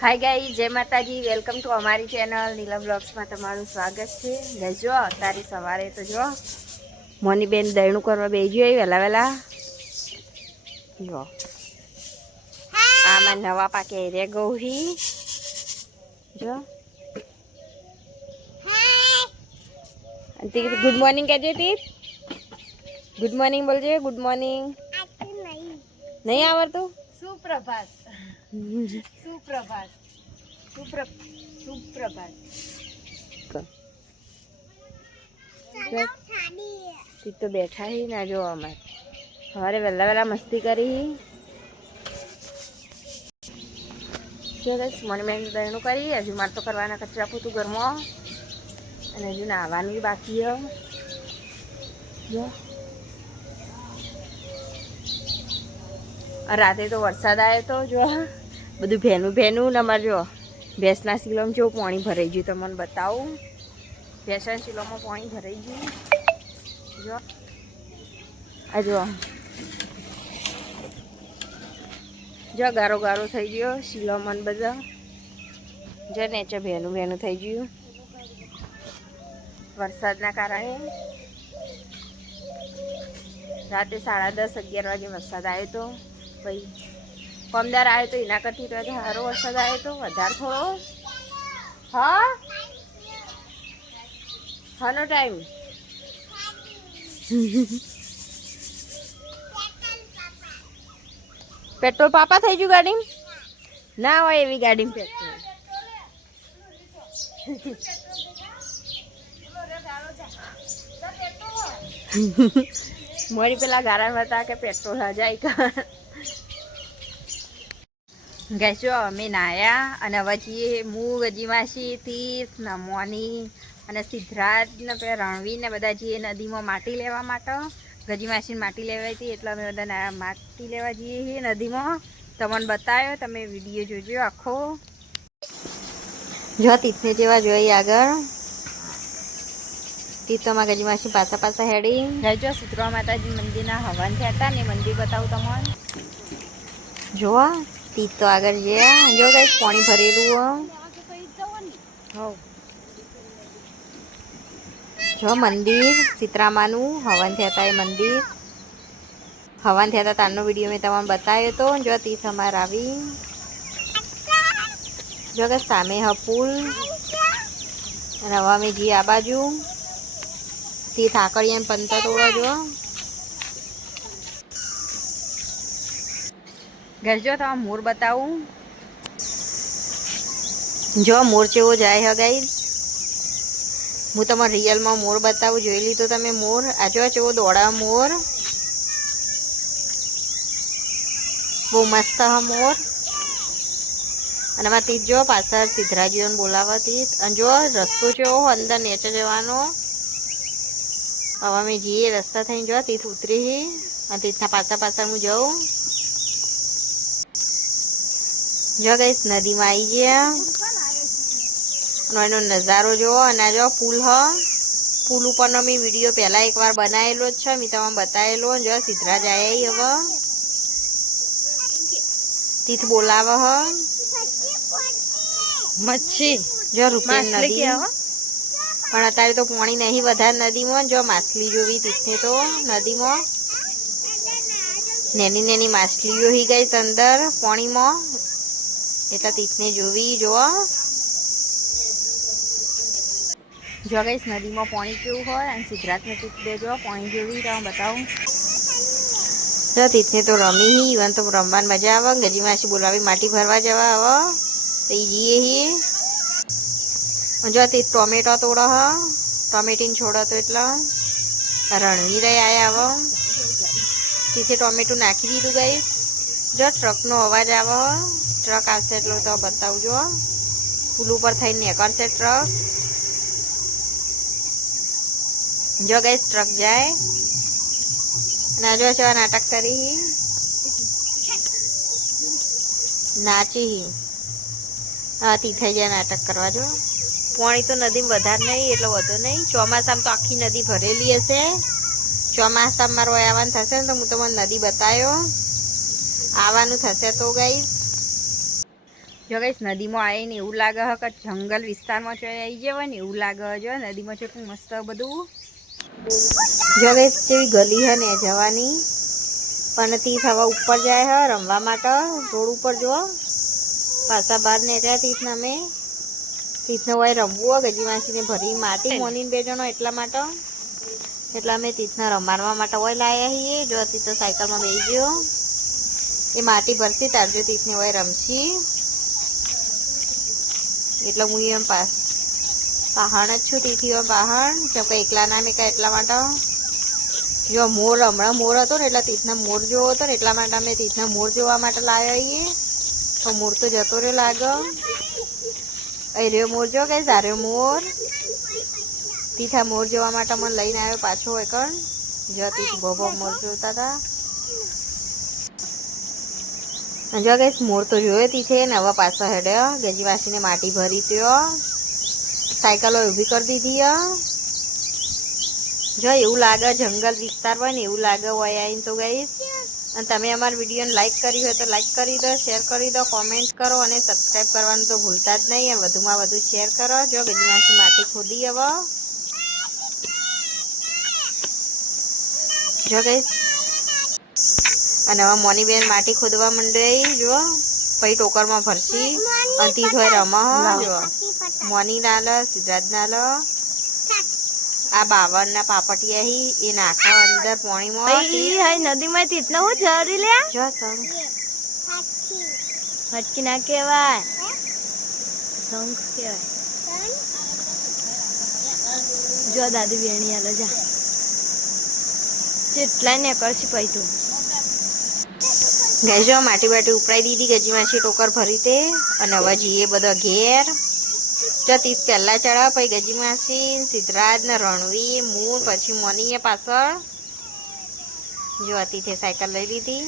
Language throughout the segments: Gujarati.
હાય ગાઈ, જય માતાજી. વેલકમ ટુ અમારી ચેનલ નીલમ બ્લોગ્સમાં તમારું સ્વાગત છે. જો અત્યારે સવારે તો જો મોની બેન દયણું કરવા બેસી આવી વહેલા જો આમાં નવા પાકે રે ગૌહી જો ગુડ મોર્નિંગ કહેજે તીર. ગુડ મોર્નિંગ બોલજે. Good morning. નહીં આવડતું? સુપ્રભાત. સુપ્રભાત. સુપ્રભાત. તી તો બેઠા હી ના જો અમારે સવારે વહેલા મસ્તી કરી જો મને મેં દયણું કરી. હજુ મારે તો કરવાના કચરા પોતું ઘરમાં અને હજુ નાહવાનું બી બાકી જો. રાતે તો વરસાદ આવ્યો તો જો બધું ભેનું ને અમારે જો ભેંસના શીલોમાં જો પાણી ભરાઈ ગયું. તો મને બતાવું. ભેંસના શીલોમાં પાણી ભરાઈ ગયું જો. આ જો ગારો ગારો થઈ ગયો શીલોમાં બધા જો નેચે ભેનું થઈ ગયું વરસાદના કારણે. રાતે 10:30-11 વાગે વરસાદ આવ્યો તો. ભાઈ પમદાર આવ્યો તો એના કરતી તો સારો વરસાદ આવ્યો તો વધારે થોડો. હા હાનો ટાઈમ પેટ્રોલ પાપા થઈ ગયું ગાડી ના હોય એવી ગાડી પેટ્રોલ. મોડી પેલા ગારા હતા કે પેટ્રોલ જાય ગેસો. અમે નાયા અને હવે છીએ હું ગજી માસી તીર્થ મોની અને સિદ્ધરાજ ને પેલા રણવીર ને બધા જઈએ નદીમાં માટી લેવા માટે. ગજી માસીને માટી લેવાઈ હતી એટલે અમે બધા માટી લેવા જઈએ છીએ નદીમાં. તમને બતાવ્યો, તમે વિડીયો જોજો આખો. જો તીર્થને જેવા જોઈ આગળ તીર્થ તો અમારા ગજી માસી પાછા હેડી જો સુત્રવા માતાજી મંદિરના હવન થયા હતા ને મંદિર બતાવું તમને. જોવા તીર્થ તો આગળ ગયા જો ગાઈસ પાણી ભરેલું જો મંદિર સીતરામાનું હવન થયા હતા. એ મંદિર હવન થયા હતા તારનો વિડીયો મેં તમને બતાવ્યો હતો. જો તીર્થ અમારે આવી જો કે સામે પુલ અને હવે અમે જઈએ આ બાજુ. તીર્થ આકડિયા પંતા તોડવા જો ઘર જો તમે મોર બતાવું. જો મોર ચેવો જાય હે ગાઈસ. હું તમારે રિયલમાં મોર બતાવું. જોઈ લીધો તમે મોર. આ જો ચેવો દોડા મોર બહુ મસ્ત હા મોર. અને આમાં તીર્થ જો પાછળ સિદ્ધરાજીઓને બોલાવવા તીર્થ. અને જો રસ્તો ચેવો અંદર નેચે જવાનો. હવે અમે જઈએ રસ્તા થઈને જો તીર્થ ઉતરી અને તીર્થના પાછળ હું જાઉં. જો ગાઈસ નદીમાં આવી ગયા અને એનો નજારો જોવો. અને જો પુલ પુલ ઉપરનો મેં વિડીયો પહેલાં એકવાર બનાવેલો જ છે. મેં તમને બતાવેલો. જો સિદ્ધરાજ આવ્યા હવે તીર્થ બોલાવે મચ્છી જો રૂપિયા નદી પણ અત્યારે તો પાણી નહીં વધારે નદીમાં. જો માછલી જોવી તીર્થને તો નદીમાં નેની માછલીઓ હી ગઈ અંદર પાણીમાં એટલે તીર્થને જોવી જોવા. જો ગઈશ નદીમાં પાણી કેવું હોય અને સિદ્ધરાજને તીર્થ દેજો પાણી જોવી તમે બતાવું. જો તીર્થને તો રમી ઇવન તો રમવાની મજા આવે. ગજી માસી બોલાવી માટી ભરવા જવા હવે તો એ જઈએ હી. જો તીર્થ ટોમેટો તોડો ટોમેટીને છોડો તો એટલે રણવીર આવ્યા હવે તીર્થે ટોમેટું નાખી દીધું ગઈ. જો ટ્રકનો અવાજ આવે. ટ્રક આવશે એટલો તો બતાવજો. પુલ ઉપર થઈને નીકળશે ટ્રક. જો ગઈશ ટ્રક જાય અને જો છો નાટક કરી નાચી તીર્થે જાય નાટક કરવા. જો પાણી તો નદીમાં વધારે નહીં એટલે વધુ નહીં. ચોમાસામાં તો આખી નદી ભરેલી હશે. ચોમાસામાં મારો આવવાનું થશે ને તો હું તમને નદી બતાવ્યો આવવાનું થશે તો ગાઈસ જો ગાઈસ નદીમાં આવીને એવું લાગે કે જંગલ વિસ્તારમાં આવી જવાય ને એવું લાગે. જો નદીમાં કેટલું મસ્ત બધું. જો ગાઈસ જેવી ગલી હે ને જવાની પણ તીથ હવે ઉપર જાય હે રમવા માટે રોડ ઉપર. જો પાછા બહાર નીકળ્યા તીથને અમે તીથને હોય રમવું હોય ગજી માસીને ભરી માટી મોનીને 2 જણો એટલા માટે એટલે અમે તીથને રમાડવા માટે હોય લાવ્યા છીએ. જો તીથ તો સાયકલમાં બેસી ગયો એ માટી ભરતી તારજો તીથને હોય રમશી એટલે હું એમ પહાણ જ છું. તીથી પહાણ કેમ કે એકલા ના મેં એટલા માટે. જો મોર હમણાં મોર હતો ને એટલે તીથના મોર જોવો હતો ને એટલા માટે અમે તીથના મોર જોવા માટે લાવ્યા છીએ. તો મોર તો જતો રહ્યો લાગે. અહીં રહ્યો મોર જો કઈ સારો મોર. તીથા મોર જોવા માટે મને લઈને આવ્યો પાછો હોય કણ. જો તીથ બહુ મોર જોતા હતા. જો કઈ મોર તો જોયો તીથે ને હવે પાછો હેડ્યો ગજી વાસીને માટી ભરી ત્યો સાયકલો ઊભી કરી દીધી. જો એવું લાગે જંગલ વિસ્તાર હોય ને એવું લાગે હોય આવીને તો ગાઈસ. અને તમે અમારા વિડીયોને લાઈક કરી હોય તો લાઈક કરી દો, શેર કરી દો, કોમેન્ટ કરો અને સબસ્ક્રાઈબ કરવાનું તો ભૂલતા જ નહીં. અને વધુમાં વધુ શેર કરો. જો ગજીમાંથી માટી ખોદી હવે. જો ગાઈસ અને હવે મોની બેન માટી ખોદવા માંડી. જો પછી ટોકરમાં ભરશી અને તી થોય રમા. જો મોની ના લ સિદ્ધાર્થ ના લ આ 52 ના પાપટિયા હી એ નાખો અંદર પાણીમાં. નદીમાં તીથને હું જરી લે. જો શંખ મટકી ના કહેવાય શંખ કહેવાય. જો દાદી વેણી આલે જા કેટલા ને કરશે પછી તું ગાય. જો માટી બાટી ઉપરાઈ દીધી ગજી માસી ટોકર ભરી તે અને હવે જઈએ બધો ઘેર. જો તીથ પહેલા ચડાવ પછી ગજી માસી સિદ્ધરાજ ને રણવી મૂળ પછી મોની પાછળ. જો તીથે સાયકલ લઈ લીધી.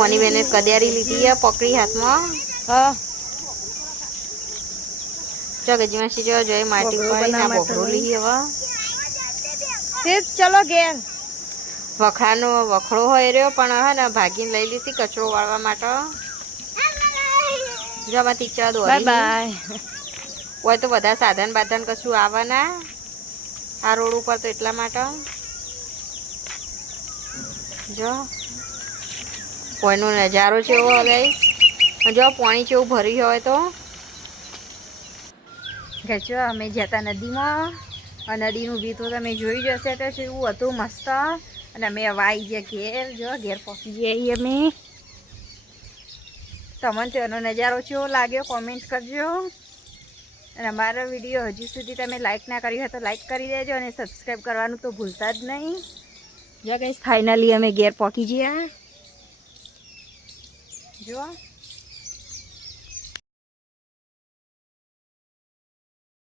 મોની બેને કડિયારી લીધી પકડી હાથમાં. જો ગજી માસી જો જોઈ માટી ઉપર બોકડો લીધી. હવે ચલો ઘેર. વખડો હોય રહ્યો પણ હે ને ભાગીને લઈ લીધી કચરો વાળવા માટે. જો આમાં ટીચર દોરી હોય તો બધા સાધન બાધન કશું આવવાના આ રોડ ઉપર તો એટલા માટે. જો કોઈનો નજારો છે એવો ગાઈસ. જો પાણી જેવું ભર્યું હોય તો જો અમે જતા નદીમાં. નદીનું વ્યૂ તો તમે જોઈ જશે તો એવું હતું મસ્ત. અને અમે હવે આવી ગયા ઘેર. જો ઘેર પહોંચી જઈએ અમે. તમને તેનો નજારો કેવો લાગ્યો કોમેન્ટ કરજો. અને અમારો વિડીયો હજુ સુધી તમે લાઈક ના કરી હોય તો લાઈક કરી દેજો અને સબસ્ક્રાઈબ કરવાનું તો ભૂલતા જ નહીં. જો ગાઈસ ફાઇનલી અમે ઘેર પહોંચી ગયા. જો